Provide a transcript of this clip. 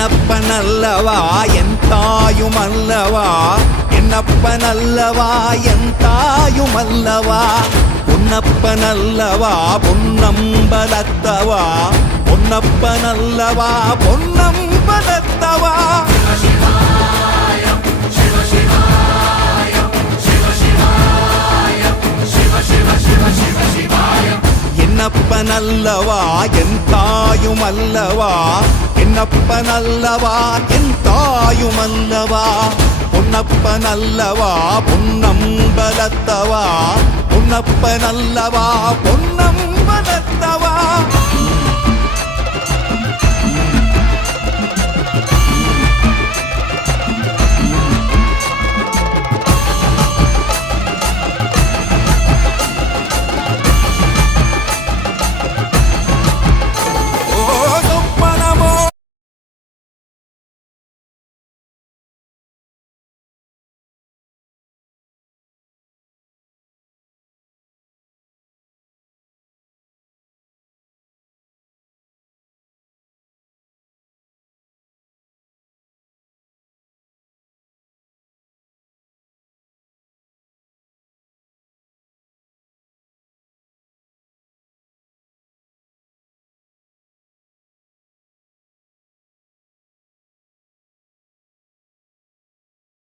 என்னப்பனல்லவா என் தாயுமல்லவா, என்னப்பனல்லவா என் தாயுமல்லவா, பொன்னப்பனல்லவா பொன்னம்பலத்தவா, பொன்னப்பனல்லவா பொன்னம்பலத்தவா. என்னப்பனல்லவா என் தாயுமல்லவா, என்னப்பனல்லவா என் தாயுமல்லவா, பொன்னப்பனல்லவா பொன்னம்பலத்தவா, பொன்னப்பனல்லவா பொன்னம்பலத்தவா.